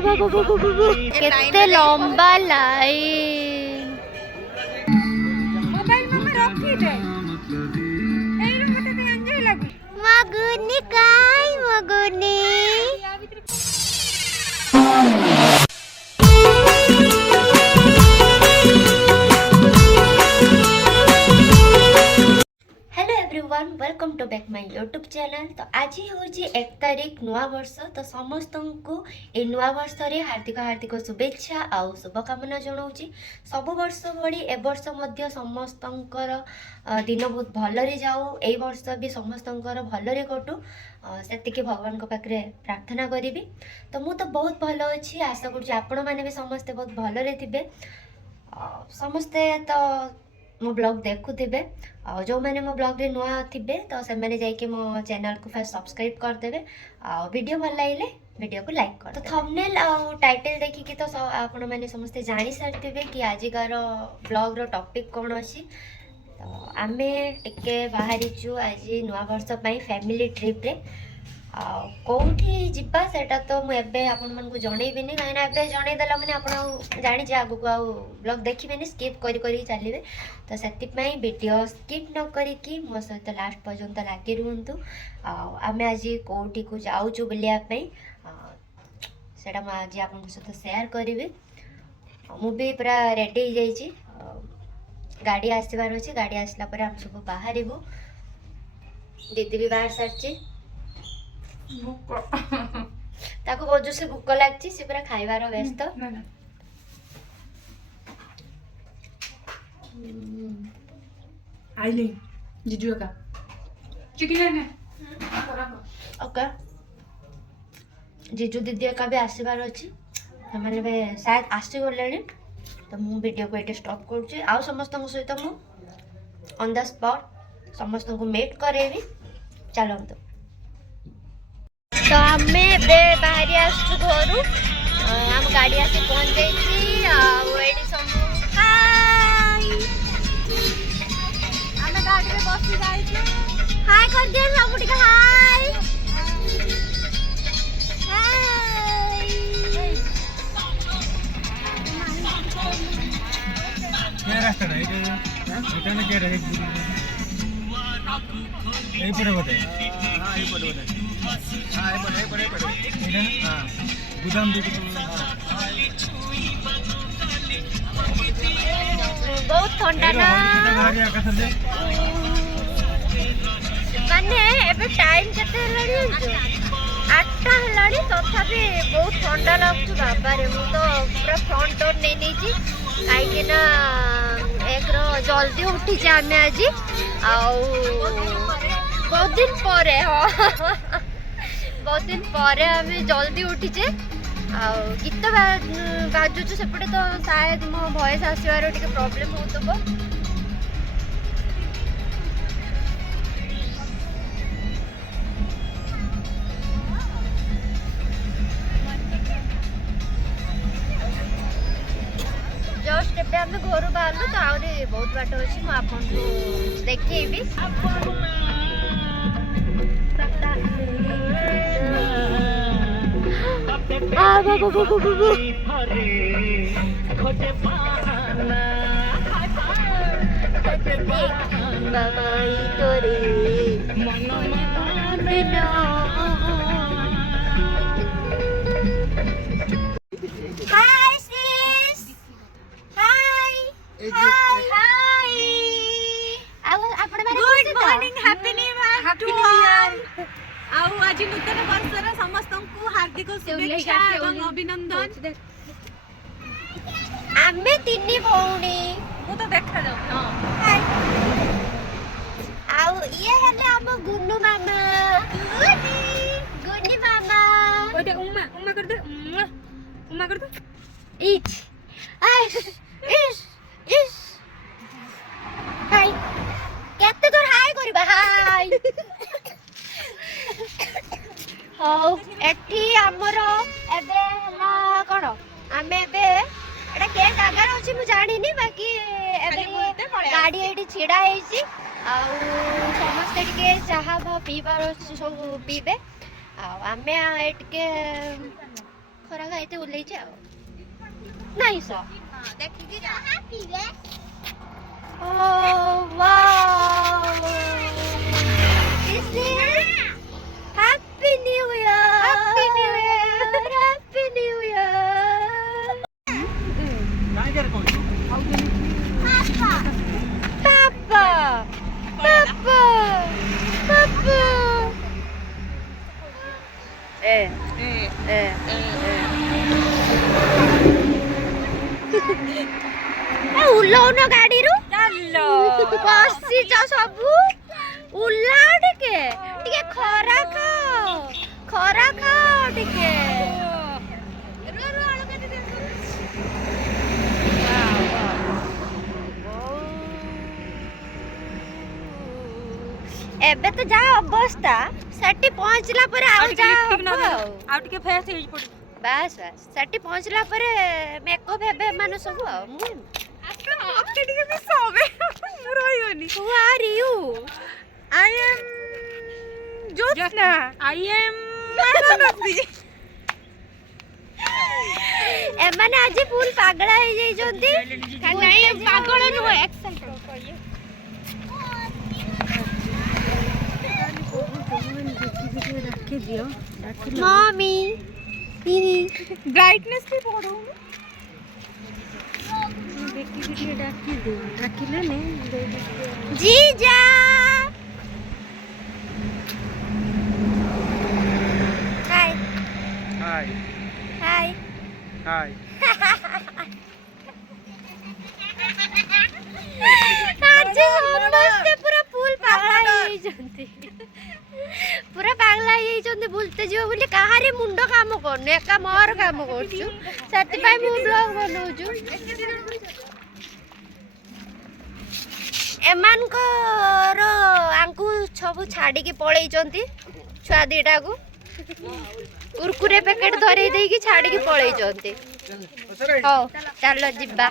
केते लंबा line mobile mummy रखी दे एई रो मते ते एंजॉय लागु मगुनी काय मगुनी everyone welcome to back my YouTube channel. तो आज ही हूँ 1 तारीख नुआ वर्ष। तो समस्त को ये नुआ वर्ष रे हार्दिक हार्दिक शुभेच्छा आउ शुभकामना जनाऊँगी। सब वर्ष भली ए वर्ष मध्य समस्तंकर दिन बहुत भलरे जाऊ, ए वर्ष भी समस्तंकर भलरे कटू से भगवान को पाखे प्रार्थना करी। तो मु तो बहुत भल अच्छी, आशा करुँच आपण मैंने भी समस्ते बहुत भलरे थे। समस्ते तो मो ब्लॉग देखुवे और जो मैंने मो ब्लॉग रे नुआ थे तो से मैंने जाके मो चैनल को फर्स्ट सब्सक्राइब करदेवे और वीडियो भल लगे वीडियो को लाइक कर। तो थंबनेल और टाइटल देखिए तो आपण मैंने समस्ते जानी सारी कि आजिकार ब्लॉग रो टॉपिक कौन अच्छी। तो आमे टिके बाहरीचु आज नुआ वर्ष फैमिली ट्रिप रे कौटी जीवा सेटा तो मुझे आपण मन को जनइबिनी कहीं एवं जनईदेला मैंने आप जानी आगू आउ ब्लॉग देखिए स्किप करी चलिए। तो से वीडियो स्किप न करी मो सहित लास्ट पर्यंत लगी रुहतु। आम आज कौटी को जाऊँ बुलायापी से आज आप सहित सेयार करी। मुझे पूरा रेडी हो जाइए, गाड़ी आसबार अच्छे, गाड़ी आसला पर आम सब बाहर दीदी भी बाहर सारी ताको बजू से भूक लगती से पूरा खाइबार व्यस्त। आइले जीजू का चिकन है ओके जीजू दीदी का भी आसबार अच्छी, मैंने भी शायद आसी गले। तो मु वीडियो को ये स्टॉप करुँच आउ समस्त सहित मु ऑन द स्पॉट समस्त को मेट करेबी। चलतु तो आम बाहरी आसु घर आम गाड़ी आसी पहुँच जाइए सब आम गाड़ी में बसी जाइए हाय कर दिया सब टिके हाय क्या रास्ता है ये में क्या रहे यही पड़े बोले। हां यही पड़े बोले। हां ये पड़े हां गुदाम भी बहुत ठंडा ना माने एबे टाइम केते हलाडी 8टा हलाडी तथापि बहुत ठंडा लागछु बाबा रे। मु तो पूरा फ्रंट डोर नै नीची काई ना एक रो जल्दी उठी जा आमे आज आउ बहुत दिन पर बहुत दिन पर आम जल्दी उठीचे गीत बाजुचु सेपटे तो शायद मो वॉइस आसबार टिके प्रॉब्लम होतबो। जस्ट एबे आम घर बाहर तो आहरी बहुत बाट अच्छी मुझे आपको देखी। आज नूतन वर्षर समस्त को हार्दिक शुभेच्छा एवं अभिनंदन। आमे तिनी भौणी मु तो देखा जाऊ आउ ये हेले हम गुन्नू मामा गुन्नी मामा ओटे उम्मा कर दे उम्मा कर दे इच इस इस हाय केते दूर हाय करबा हाय हौ एठी हमर एबे हला कोन आमे एबे एटा के जगह अछि मु जानि नि बाकी एबे गाड़ी एठी छिड़ा हेछि आउ समस्त के चाहा पीबार सब पीबे आमे एटके ଖରା ଖାଇତେ ଓହ୍ଲେଇଛି ଆଉ ନାଇଁ ସ ଦେଖିକି ଯା। Oh wow! This is Happy New Year! Happy New Year! Happy New Year! काय कर कोण Papa! Papa! Papa! Papa! ଉଲଉନ ଗାଡିରୁ ଚାଲ ବସିଛ ସବୁ ଉଲାଅ ଟିକେ ଟିକେ ଖରା ଖାଅ ଟିକେ ଏବେ ତ ଯାହା ଅବସ୍ଥା ସେଠି ପହଞ୍ଚିଲା ପରେ ଆଉ ଯାହା ହବ ଆଉ ଟିକେ ଫେସ୍ ହେଇ ପଡି। ବାସ୍ ବାସ୍ ସେଠି ପହଞ୍ଚିଲା ପରେ ମେକଅପ୍ ହେବେ ଏମାନେ ସବୁ ଆଉ ମୁଁ ଅଟେ ଟିକେ ବି ସବେ ମୁଁ ରହିବନି। Who are you? I am Jyotsna. I am Manasi. ଏମାନେ ଆଜି ଫୁଲ ପାଗଳା ହେଇଯାଇଛନ୍ତି ନାଇଁ ପାଗଳ ନୁହଁ ଏକ୍ସାଇଟେଡ୍। ମମି ବ୍ରାଇଟନେସ୍ ବି ବଢଉ। जीजा हाय हाय हाय हाय आज समस्ते पूरा फुल पागला ହେଇଛନ୍ତି पूरा पागला ହେଇଛନ୍ତି ବୁଲତେ ଯିବ ବୋଲି କାହାରି ମୁଣ୍ଡ କାମ କରୁନି ଏକା ମୋର କାମ କରୁଛୁ ସେଥିପାଇଁ ମୁଁ ବ୍ଲଗ ବନଉଛୁ ଏମାନଙ୍କର ଆଙ୍କୁ ସବୁ ଛାଡ଼ିକି ପଳେଇଛନ୍ତି ଛୁଆ ଦିଟାକୁ କୁରକୁରେ ପ୍ୟାକେଟ ଧରେଇ ଦେଇକି ଛାଡ଼ିକି ପଳେଇଛନ୍ତି ହଉ ଚାଲ ଯିବା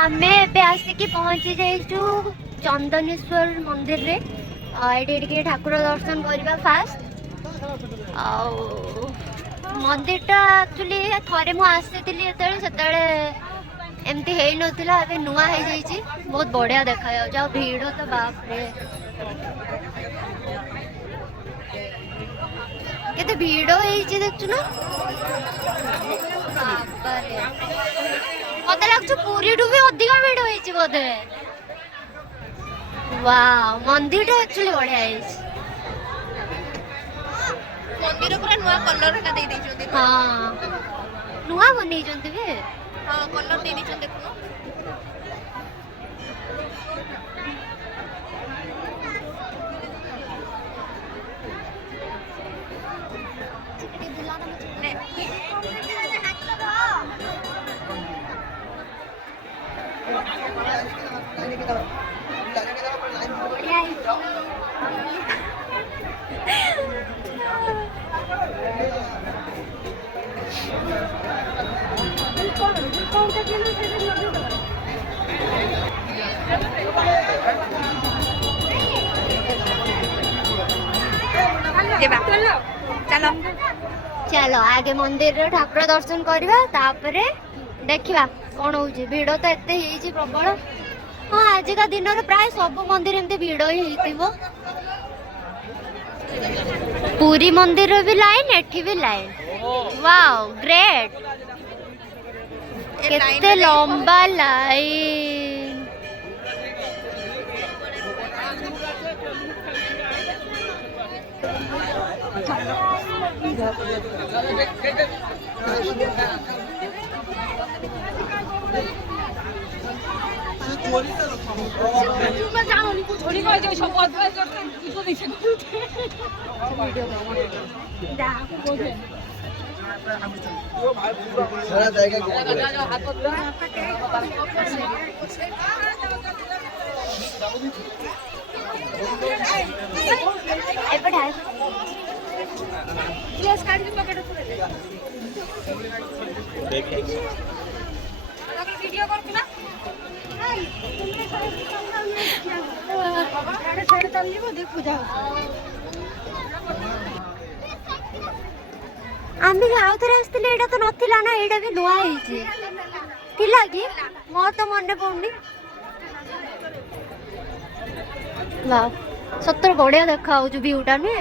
आमे ଏବେ ଆସିକି ପହଞ୍ଚି ଯାଇଛୁ ଚନ୍ଦନେଶ୍ୱର ମନ୍ଦିରରେ ଏଠି ଟିକେ ଠାକୁର ଦର୍ଶନ କରିବା ଫାଷ୍ଟ ଆଉ ମନ୍ଦିରଟା ଆକ୍ଚୁଆଲି ଥରେ ମୁଁ ଆସିଥିଲି ସେତେବେଳେ ଏମିତି ହେଇନଥିଲା ଏବେ ନୂଆ ହେଇଯାଇଛି ବହୁତ ବଢ଼ିଆ ଦେଖାଯାଉଛି ଆଉ ଭିଡ଼ ତ ବାପରେ କେତେ ଭିଡ଼ ହେଇଛି ଦେଖୁଛୁ ନା ବାବାରେ मत लगुच पूरी भी अधिक भिड़ होती बोधे वाओ मंदिर एक्चुअली बढ़िया है मंदिर पूरा नुआ कलर का दे देछोंती। हां नुआ बनै जंती बे हां कलर दे देछों देखो चलो चलो आगे मंदिर ठाकुर दर्शन करवा तापरे देखिबा कौन होउची भिड़ तो एते हेची प्रबल हाँ आज का दिन प्राय सब मंदिर एमती भिड़ ही हेतिबो पूरी मंदिर भी लाइन एठी भी लाइन वाओ ग्रेट केते लंबा लाइन मैं जानो को छोड़ी को जो सब अद्वैत करते इको देखे वीडियो जा को बोले सारा जाएगा जा हाथ पकड़ एपट है क्लोज कार्ड के पकड़ वीडियो करती ना साढ़े साढ़े चलिए देखो जाओ आम्ही आउ थरे आस्तिले एटा तो नथिला ना एटा भी नुआ हेछि थिला कि मोर तो मने पड़नी वाह सत्तर बढ़िया देखा हो जो व्यूटा ने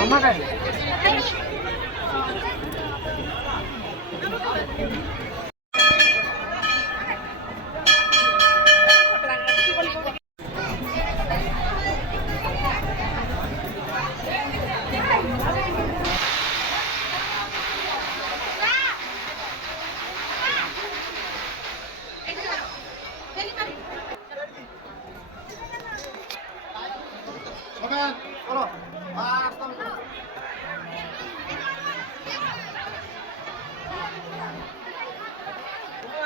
मामा का चलो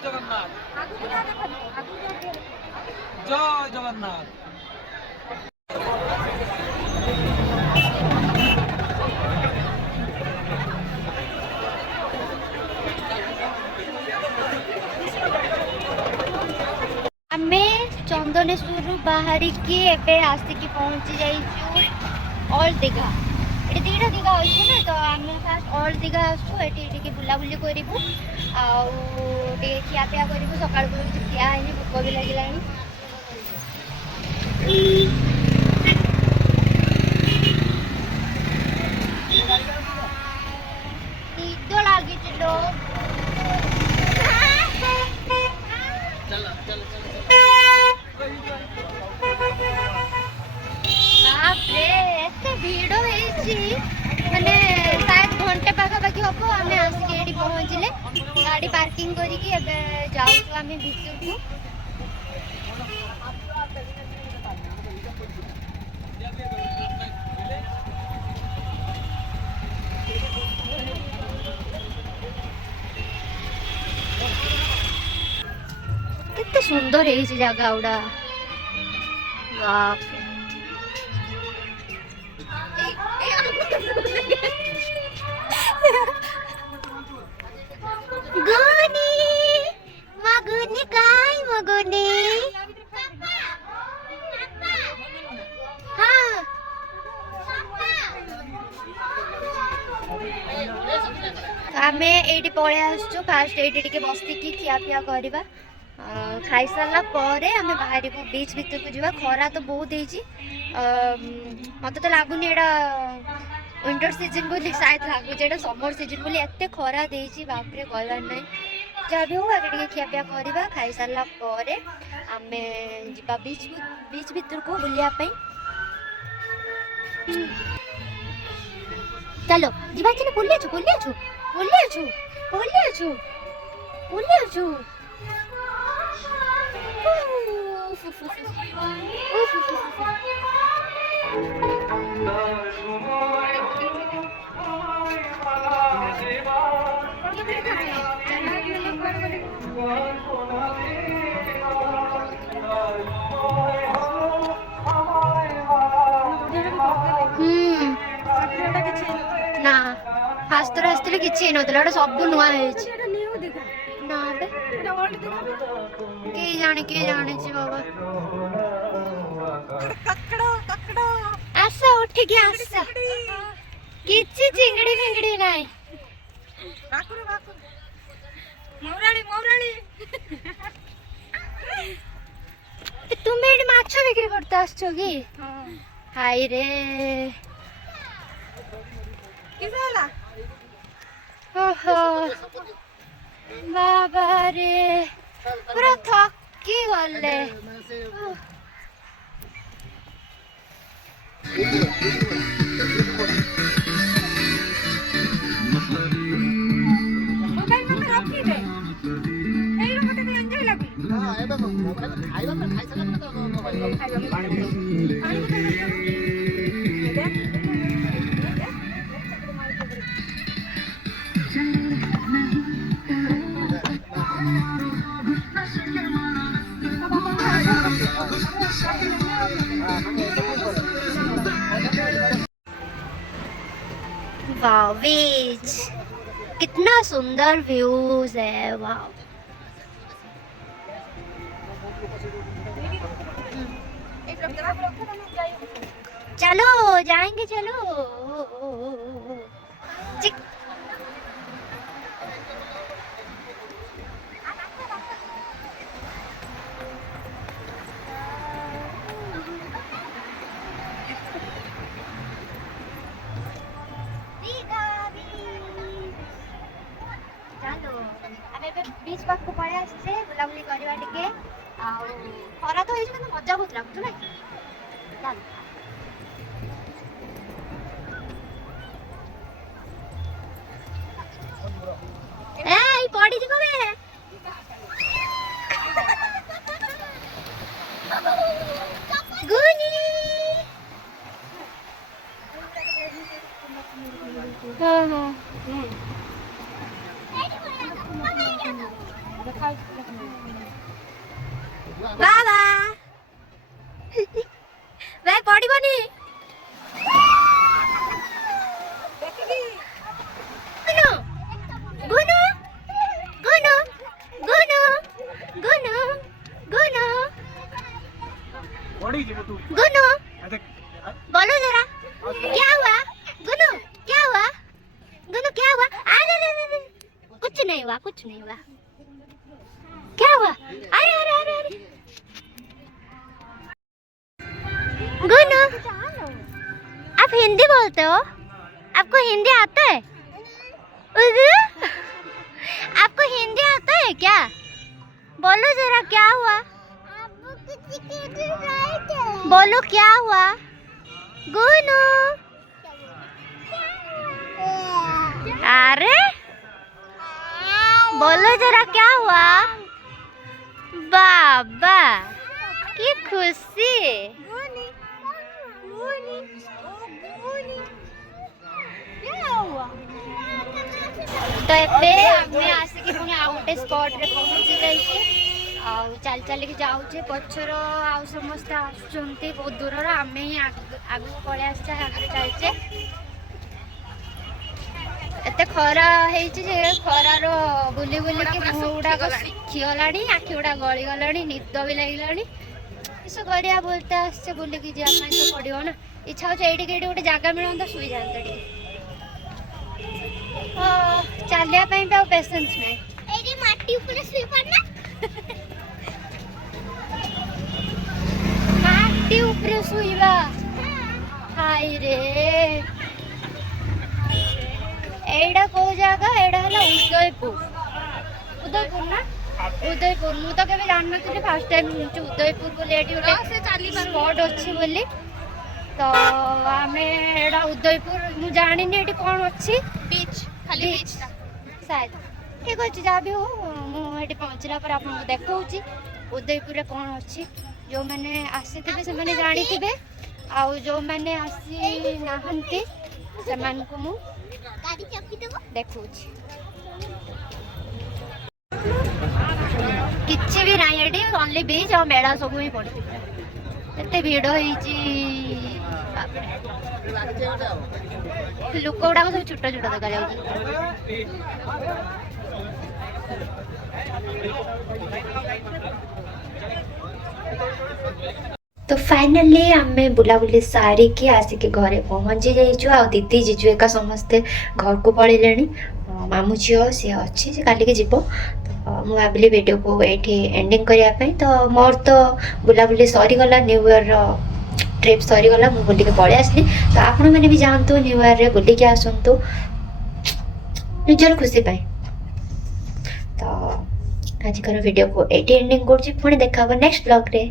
जगन्नाथ जय जगन्नाथ आमे चंदनेश्वर बाहरी की एबे आसिकी पहुंची जाइछु ऑल दीघा एटी दीटा दीघा होइछु ना तो आमे फास्ट ऑल दीघा आसु एटी एटी के बुला बुली करिवु आउ टे खिया पिया करिवु सकाळ को किछ खिया हैनी भूख भी लागिलानी निद लागी चलो बापरे एते भीड़ होइछि माने शायद घंटे पाखापाखि हम आमे आसिके एटी पहुंचले गाड़ी पार्किंग करिकी एबे जाउछु आमे भीतर को केते सुंदर है जगह उड़ा बाप गोनी मगुनी काय मगुनी हाँ आमे एटी पळे आसछु फास्ट एटी टिके बस्तिकी खिया पिया करबा खाई सारा पर आम बाहर को बीच भीतर को जावा खरा तो बहुत है मत तो लगुनि एटा विंटर सीजन बोली शायद लगुच एटा समर सीजन बोली एत खरा देछि बापरे कहबार ना जहाँ भी हो आगे टे खियापिया करवा खाई सारा पर आम जा बीच भीतर को बुलिया चलो जीवा चलो बुलिया छु बुलिया छु बुलिया छु बुलिया छु बुलिया छु ना फास्ट आसते किसी नतला सब नुआ ना के जाने बाबा आस उठिक आस किछि चिंगड़ी फिंगड़ी नाई तुम्हें ये माछ बिक्री करते आसछो कि हाय रे ओहो बाबा रे पूरा थकी गले वाह बीच, कितना सुंदर व्यूज है। वाह चलो जाएंगे, चलो। चिक- ଚାલો ଆମେ ଏବେ ବିଚ୍ ପାଖକୁ ପଳେଇ ଆସିଛେ, ବୁଲାବୁଲି କରିବା ଟିକେ। ଆଉ ଖରା ତ ହେଇଛି କିନ୍ତୁ ମଜା ବହୁତ ଲାଗୁଛି ନାଇଁ। ଚାଲ ଏଇ ପଡ଼ିଯିବ ବେ। ଗୁନି ହଁ ହଁ ବାବା ବେ ପଡ଼ିବନି। ଗୁନୁ ଗୁନୁ ଗୁନୁ ଗୁନୁ ଗୁନୁ पड़ी जी वो तू गुनू अच्छा बोलो जरा, क्या हुआ गुनू, क्या हुआ गुनू, क्या हुआ? अरे अरे अरे, कुछ नहीं हुआ, कुछ नहीं हुआ। क्या हुआ? अरे अरे अरे अरे गुनू, आप हिंदी बोलते हो? आपको हिंदी आता है? आपको हिंदी आता है क्या? बोलो जरा, क्या हुआ? बोलो क्या हुआ गुनू? अरे बोलो जरा, क्या हुआ? बाबा की खुशी। तो ଏବେ ଆମେ ଆସିକି ପୁଣି ଆଉ ଗୋଟେ ସ୍ପଟରେ ପହଞ୍ଚି ଯାଇଛେ। ଆଉ ଚାଲି ଚାଲିକି ଯାଉଛେ, ପଛର ଆଉ ସମସ୍ତେ ଆସୁଛନ୍ତି ବହୁତ ଦୂରର, ଆମେ ହିଁ ଆଗକୁ ପଳେଇ ଆସିଛେ, ଆଗରେ ଚାଲିଛେ। ଏତେ ଖରା ହେଇଛି ଯେ ଖରାର ବୁଲି ବୁଲିକି ମୁହଁ ଗୁଡାକ ଶୁଖିଗଲାଣି, ଆଖି ଗୁଡା ଗଳିଗଲାଣି, ନିଦ ବି ଲାଗିଲାଣି। କିସ କରିବା, ବୁଲତେ ଆସିଛେ, ବୁଲିକି ଯିବା ପାଇଁ ତ ପଡିବ ନା। ଇଚ୍ଛା ହଉଛି ଏଇଠିକି ଏଇଠି ଗୋଟେ ଜାଗା ମିଳନ୍ତା, ଶୋଇଯାଆନ୍ତା ଟିକେ। ଚାଲିବା ପାଇଁ ବି ଆଉ ପେସେନ୍ସ ନାହିଁ। ଏଇଠି ମାଟି ଉପରେ ଶୋଇପାରୁନା, ମାଟି ଉପରେ ଶୋଇବା। ହାଇ ରେ, ଏଇଟା କୋଉ ଜାଗା? ଏଇଟା ହେଲା ଉଦୟପୁର। ଉଦୟପୁର ନା? ଉଦୟପୁର। ମୁଁ ତ କେବେ ଜାଣିନଥିଲି, ଫାର୍ଷ୍ଟ ଟାଇମ୍ ଶୁଣୁଛି ଉଦୟପୁର ବୋଲି ଏଠି ଗୋଟେ ସ୍ପଟ ଅଛି ବୋଲି। ତ ଆମେ ଏଇଟା ଉଦୟପୁର, ମୁଁ ଜାଣିନି ଏଠି କ'ଣ ଅଛି। ବିଚ୍, ଖାଲି ବିଚ୍ ସାୟଦ। ଠିକ୍ ଅଛି, ଯାହା ବି ହଉ, ମୁଁ ଏଠି ପହଞ୍ଚିଲା ପରେ ଆପଣଙ୍କୁ ଦେଖାଉଛି ଉଦୟପୁରରେ କ'ଣ ଅଛି। ଯେଉଁମାନେ ଆସିଥିବେ ସେମାନେ ଜାଣିଥିବେ, ଆଉ ଯେଉଁମାନେ ଆସିନାହାନ୍ତି ସେମାନଙ୍କୁ ମୁଁ ଦେଖାଉଛି। କିଛି ବି ନାହିଁ ଏଠି, ଓନ୍ଲି ବିଚ୍ ଆଉ ମେଳା ସବୁ ହିଁ ପଡ଼ିଛି। ଏତେ ଭିଡ଼ ହେଇଛି, ଲୋକ ଗୁଡାକ ସବୁ ଛୋଟ ଛୋଟ ଦେଖାଯାଉଛି। तो फाइनाली आमे बुलाबुली सारिकी आसिक घरे पहुँची जाइछु। आ दीदी जीजु एका समस्ते घर को पलैले। मामू झील सी अच्छी से काली के जीव। तो मुझे भाविली वीडियो को ये एंडिंग करने। तो मोर तो बुलाबुली सरीगला, न्यू ईयर ट्रिप सरीगला, मुझे बुलिक पलि आसली। तो आपण मैंने भी जातु न्यू ईयर रे बुलिक आसतु निजर खुशी पाई। तो आजकर वीडियो को ये एंडिंग कर, पुणी देखा नेक्स्ट ब्लॉग रे।